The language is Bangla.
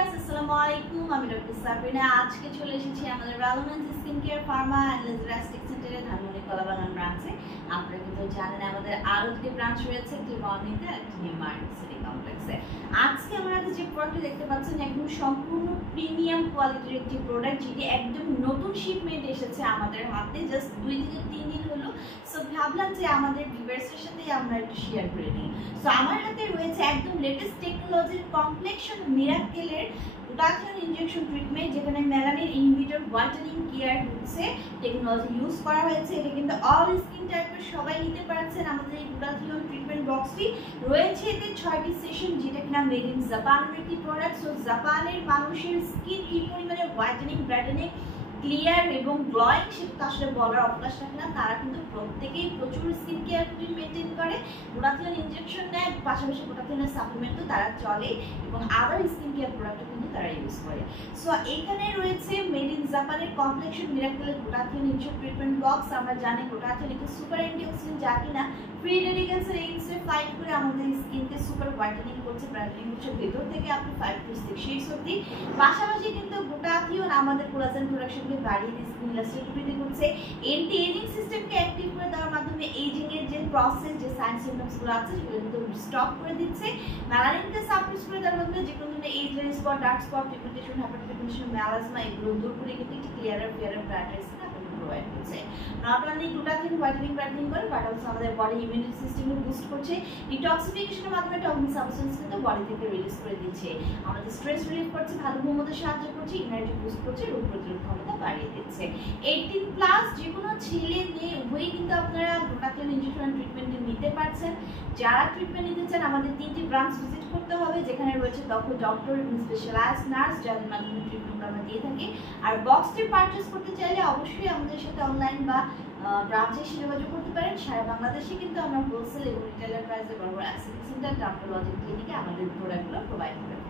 ভিউয়ার্স আসসালামু আলাইকুম, আমি ডক্টর সাবরিনা। আজকে চলে এসেছি আমাদের relevance skin care pharma and laser সেন্টারে ধানমন্ডি কলাবাগান ব্রাঞ্চে। আপনারা কিন্তু জানেন আমাদের আরো দুটি ব্রাঞ্চ রয়েছে, একটি মর্নিংতে আর একটি নিউ মার্কেট সিটি কমপ্লেক্সে। আজকে আমরা যে প্রোডাক্টটি দেখতে পাচ্ছেন একদম সম্পূর্ণ প্রিমিয়াম কোয়ালিটির একটি প্রোডাক্ট, যেটি একদম নতুন শিপমেন্ট এসেছে আমাদের হাতে জাস্ট 2 থেকে 3 দিন হলো। সো ভাবলাম যে আমাদের ভিউয়ার্সের সাথে আমরা একটু শেয়ার করে নিই। সো আমার হাতে রয়েছে একদম লেটেস্ট টেকনোলজির কমপ্লেক্সন মিরাকেলের গ্লুটাথিয়ন ইনজেকশন ট্রিটমেন্ট, যেখানে মেলানিন ইনহিবিটর হোয়াইটেনিং কেয়ার হচ্ছে টেকনোলজি ইউজ করা হয়েছে। এটা কিন্তু অল স্কিন টাইপের সবাই নিতে পারছেন। আমাদের এই গ্লুটাথিয়ন ট্রিটমেন্ট বক্সটি রয়েছে এতে 6টি সেশন, যেটা কিনা মেড ইন জাপানের একটি প্রোডাক্ট। সো জাপানের মানুষের স্কিন কি পরিমাণে হোয়াইটেনিং, ব্রাইটেনিং, ক্লিয়ার এবং গ্লোয়িং সেটা তো আসলে বলার অবকাশ রাখে না। তারা কিন্তু প্রত্যেকেই প্রচুর স্কিন কেয়ার রুটিন মেনটেন করে, গ্লুটাথিয়ন ইনজেকশন নেয়, পাশাপাশি গ্লুটাথিয়নের সাপ্লিমেন্টও তারা চলে এবং আদার স্কিন কেয়ার প্রোডাক্টও কিন্তু তারা ইউজ করে। সো এইখানে রয়েছে মেড ইন জাপানের কমপ্লেক্সন মিরাকেলের গ্লুটাথিয়ন ইনজেকশন ট্রিটমেন্ট বক্স। আমরা জানি গ্লুটাথিয়ন একটি সুপার অ্যান্টিঅক্সিডেন্ট, যা কিনা ফ্রি রেডিক্যালসের এগেইনস্টে ফাইট করে আমাদের স্কিনকে সুপার হোয়াইটেনিং করছে, ব্রাইটেনিং করছে ভেতর থেকে আপনি 5 to 6 শেডস অবধি। পাশাপাশি কিন্তু গ্লুটাথিয়ন আমাদের কোলাজেন প্রোডাকশনকে বাড়িয়ে দিয়ে স্কিন ইলাস্টিসিটি করছে, এন্টি এজিং সিস্টেমকে অ্যাক্টিভ করে দেওয়ার মাধ্যমে এজিং এর যে প্রসেস, যে সাইন সিম্পটমসগুলো আছে সেগুলো কিন্তু স্টপ করে দিচ্ছে, মেলানিনকে সাপ্রেস করে দেওয়ার মাধ্যমে যে কোনো ধরনের age spot, dark spot, pigmentation, hyperpigmentation, melasma এগুলো দূর করে কিন্তু একটি ক্লিয়ারার ফেয়ারার ব্রাইটার স্কিন আপনাকে প্রোভাইড করছে। Not only glutathione whitening brightening করে, বাট অলসো আমাদের বডি ইমিউনিটি সিস্টেমকে বুস্ট করছে, ডিটক্সিফিকেশনের মাধ্যমে টক্সিন সাবস্টেন্স কিন্তু বডি থেকে রিলিজ করে দিচ্ছে, আমাদের স্ট্রেস রিলিফ করছে, ভালো ঘুমোতে সাহায্য করছে, এনার্জি বুস্ট করছে, রোগ প্রতিরোধ ক্ষমতা বাড়িয়ে দিচ্ছে। 18+ যে কোনো ছেলে মেয়ে উভয়ই কিন্তু আপনারা গ্লুটাথিয়ন ইনজেকশন ট্রিটমেন্ট নিতে পারছেন। যারা ট্রিটমেন্ট নিতে চান আমাদের 3টি ব্রাঞ্চ ভিজিট করতে হবে, যেখানে রয়েছে দক্ষ ডক্টর এবং স্পেশালাইজড নার্স, যাদের মাধ্যমে ট্রিটমেন্ট আমরা দিয়ে থাকি। আর বক্সটি পারচেজ করতে চাইলে অবশ্যই আমাদের সাথে অনলাইন বা ব্রাঞ্চে এসে যোগাযোগ করতে পারেন। সারা বাংলাদেশে কিন্তু আমরা হোলসেল এবং রিটেলার প্রাইসে বড় বড় অ্যাক্সেসরি সেন্টার, ডার্মাটোলজি ক্লিনিকে আমাদের প্রোডাক্টগুলো প্রোভাইড করে থাকি।